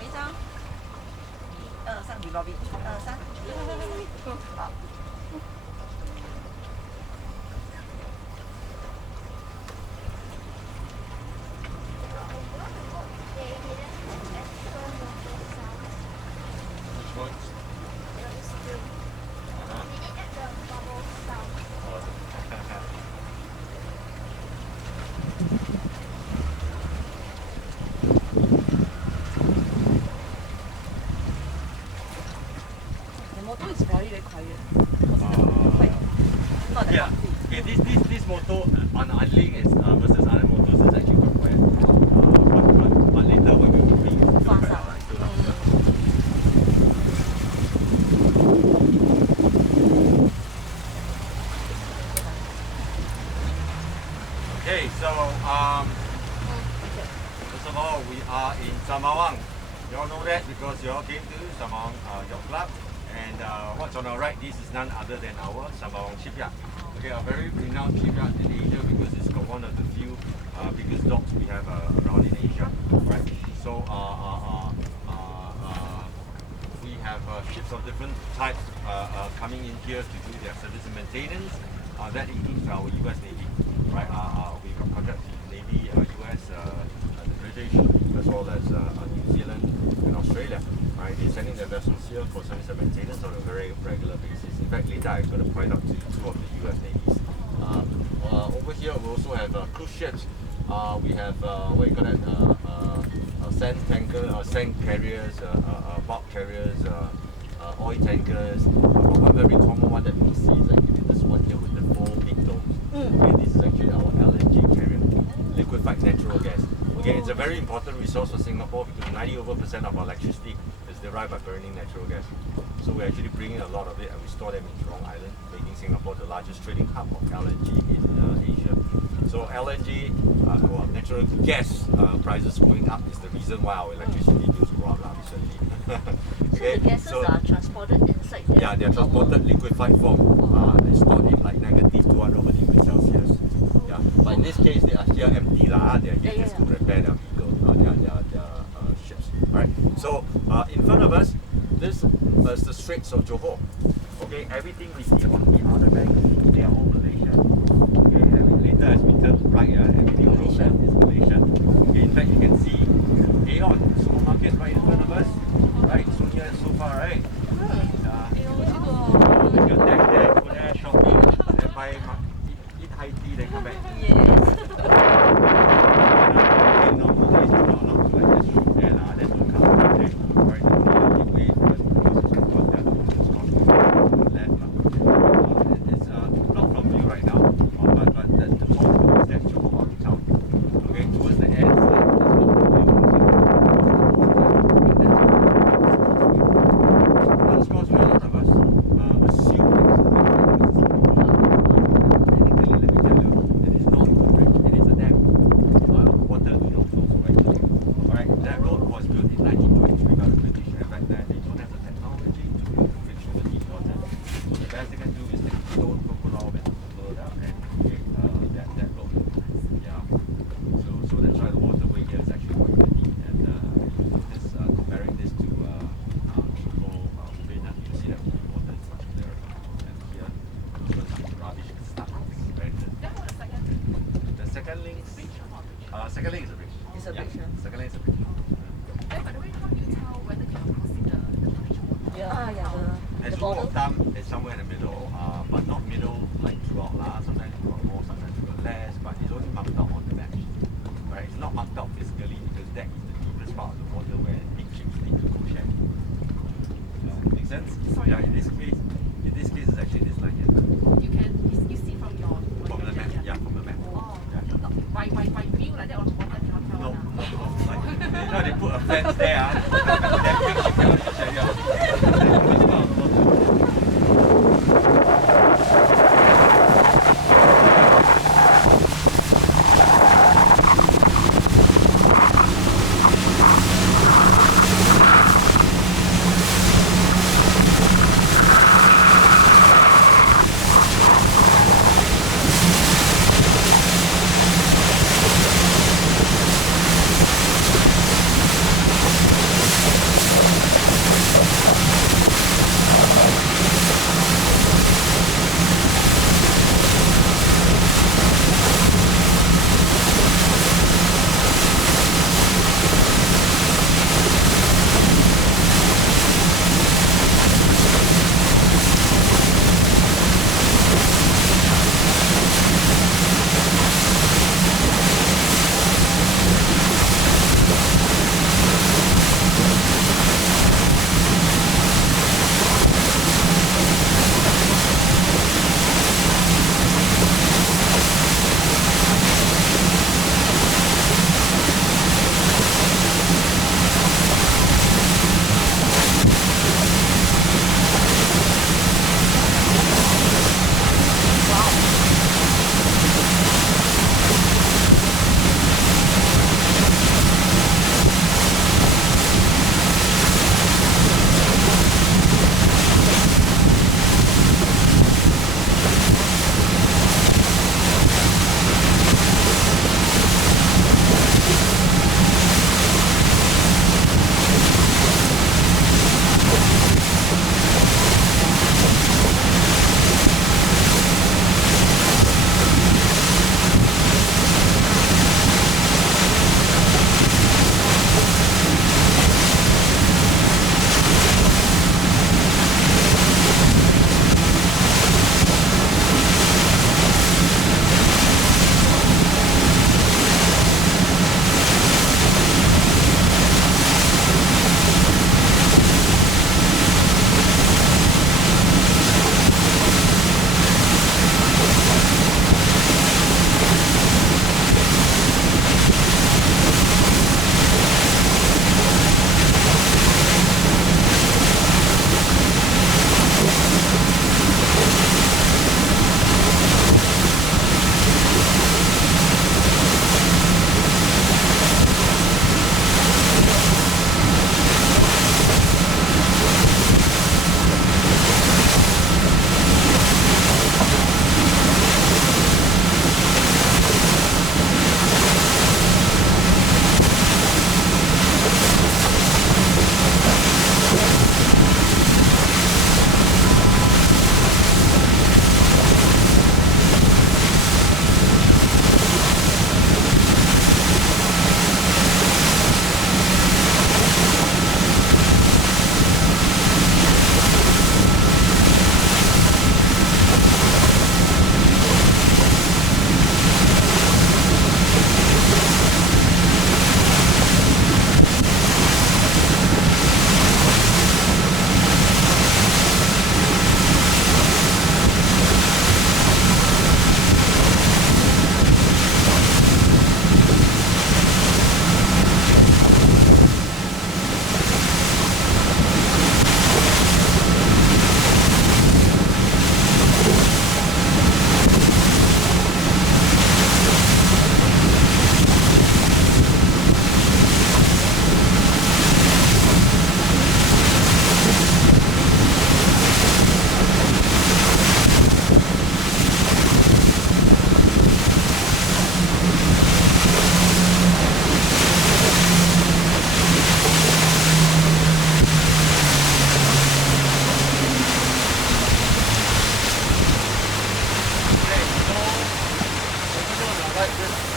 们一张，1、2、3，你 lobby，1、2、3，好。Yeah. Okay, this motor on idling is versus other motors is actually quite quiet. But later when we bring it to Fast, right, so okay, so first of all we are in Sembawang. You all know that because you all came to Sembawang Yacht Club. And what's on our right, this is none other than our Sembawang shipyard. Okay, a very renowned shipyard in Asia because it's got one of the few biggest docks we have around in Asia. Right. So we have ships of different types coming in here to do their service and maintenance. That includes our US Navy. Right. We've got contracts with Navy, US, the British, as well as New Zealand and Australia. Right, they're sending their vessels here for service and maintenance on a very regular basis. In fact, later I'm going to point out to two of the US navies. Over here we also have cruise ships. We have what you call that? Sand tanker, sand carriers, bulk carriers, oil tankers. But one very common one that we see is actually this one here with the 4 big domes. Okay, this is actually our LNG carrier, liquefied natural gas. Okay, it's a very important resource for Singapore because 90% of our electricity is derived by burning natural gas. So we're actually bringing a lot of it and we store them in Jurong Island, making Singapore the largest trading hub of LNG in Asia. So LNG, or natural gas prices going up is the reason why our electricity bills go up recently. Okay, so the gases are transported inside there? Yeah, they're transported liquefied form. Stored in like -200°C. Yeah, but in this case they are here empty lah. They are here just to repair their vehicle, their ships. Alright. So in front of us, this is the Straits of Johor. Okay, everything we see on the outer bank, they are all Malaysia. Okay, and later as we turn right, everything on the left is Malaysia. Okay, in fact you can see Aeon supermarket right in front of us. Right, so near so far, right? Your deck there, go there, shopping, then buy eat high tea, then come back. Yes. In normal days, we're not allowed to like just shoot there, there's no car there. Right, the only way because it's across there, it's called left. It's not from view right now, but the point is that Johor town. Okay, towards the end, there's not from view. That's of course where a lot of us assume second lane is a bridge. It's a bridge, yeah. Second lane is a bridge. By the way, how do you tell whether you're crossing the bridge or not? There's rule of thumb is somewhere in the middle, but not middle like throughout lah. Sometimes you've got more, sometimes you've got less, but it's only marked out on the map. Right? It's not marked out physically because that is the deepest part of the water where big ships need to go share. Make sense? Sorry. Yeah, in this case it's actually this line here. You see from your From the map, yeah, from the map. Oh, Yeah. by view like that on the water cannot tell. No. Like, they put a fence there, that big ship cannot use it, yeah. This part of the water.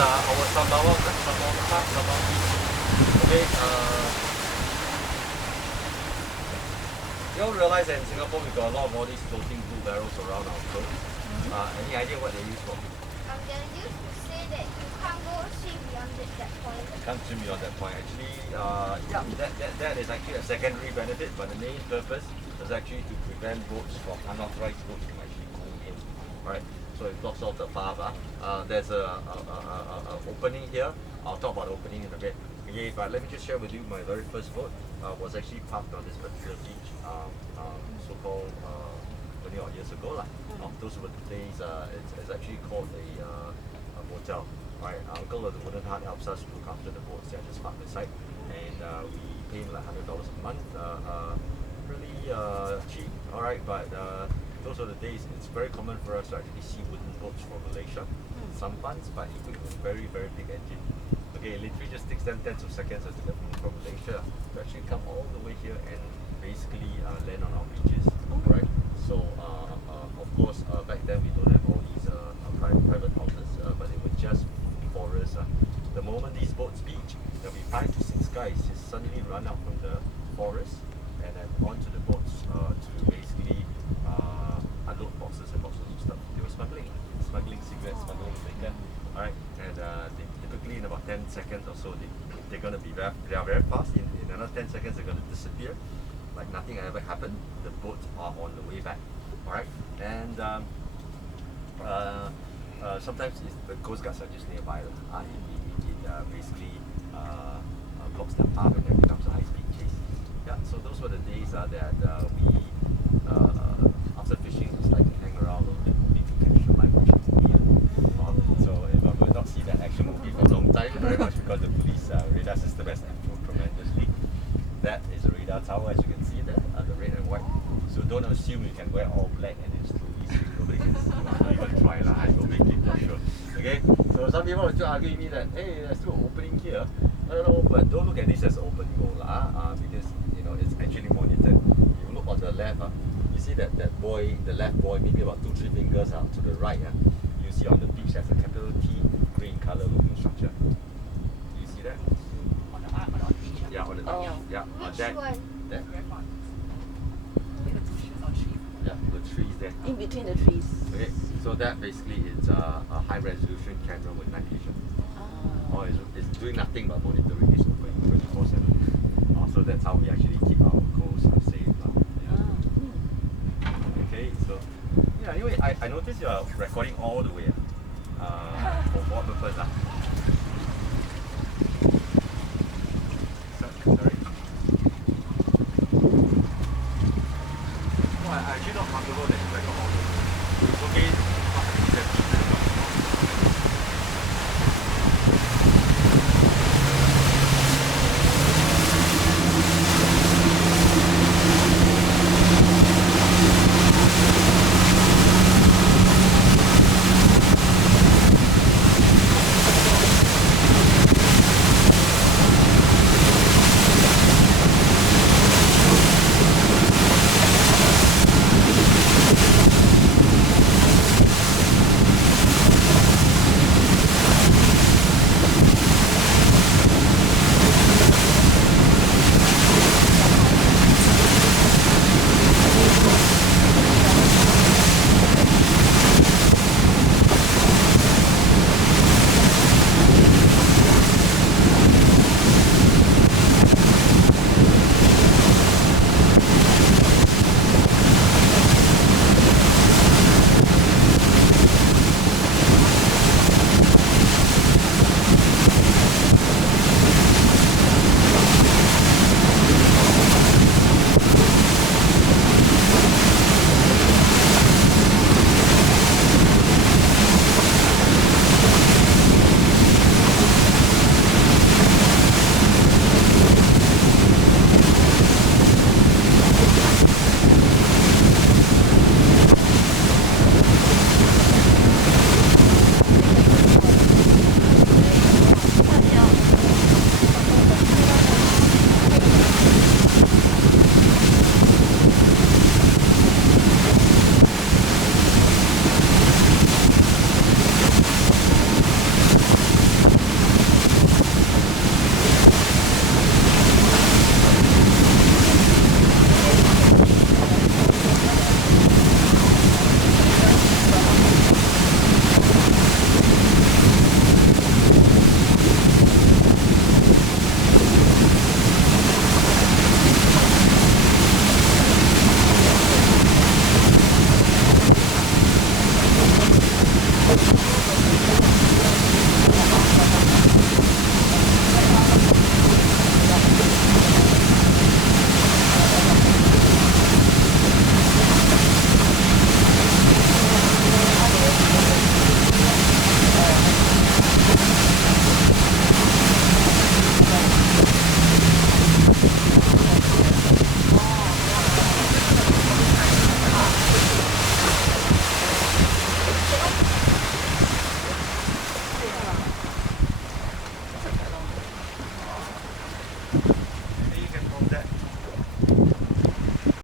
our Sembawang Park, Sembawang Beach. Okay, you all realize that in Singapore we've got a lot of all these floating blue barrels around our coast. Any idea what they're used for? They're used to say that you can't go swim beyond that point. Can't swim beyond that point. Actually, that is actually a secondary benefit, but the main purpose is actually to prevent boats from unauthorized boats from actually going in. Right? So it blocks off the path. There's a opening here. I'll talk about the opening in a bit. Okay, but let me just share with you my very first boat was actually parked on this particular beach, so-called 20 odd years ago. Those were the days. It's actually called a motel. Right, Uncle of the Wooden Heart helps us look after the boats. They're just parked beside, and we pay him like $100 a month. Really cheap. All right, but those are the days. It's very common for us to actually see wooden boats from Malaysia. Some funds, but equipped with very big engine. Okay, it literally just takes them tens of seconds as the government from Malaysia to actually come all the way here and basically land on our beaches. Right. So of course back then we don't have all these private houses, but they were just forests. The moment these boats beach, there'll be 5 to 6 guys just suddenly run out from the forest and then onto the boats to basically unload boxes and boxes of stuff. They were smuggling cigarettes, smuggling liquor. Alright, and typically in about 10 seconds or so, they're going to be they are very fast. In another 10 seconds, they're going to disappear. Like nothing ever happened. The boats are on the way back. Alright, and sometimes the coast guards are just nearby. It basically blocks their path and then becomes a high-speed chase. Yeah, so those were the days that we, after fishing, just like to hang around a little bit, hoping to catch a live fish. So if I will not see that action movie for a long time, very much because the police radar system has improved tremendously. That is a radar tower, as you can see there, the red and white. So don't assume you can wear all black and then slowly swim. Nobody can see. I'm not even try lah. I will make it for sure. Okay. So some people will still argue with me that hey, there's still an opening here. I don't know, but don't look at this as an open goal lah. Because you know it's actually monitored. You look on the left, you see that boy, the left boy, maybe about 2-3 fingers to the right. You see on the beach there's a capital T, green color looking structure. Do you see that? On the beach. Yeah, on the beach. Yeah. Which That. one? That. Very fun. With the bushes or trees. Yeah, the trees there. In between the trees. Okay, so that basically is a high resolution camera with night vision. Or it's doing nothing but monitoring this opening 24/7. So that's how we actually keep our coast safe. Okay, so yeah. Anyway, I noticed you are recording all the way. For what purpose?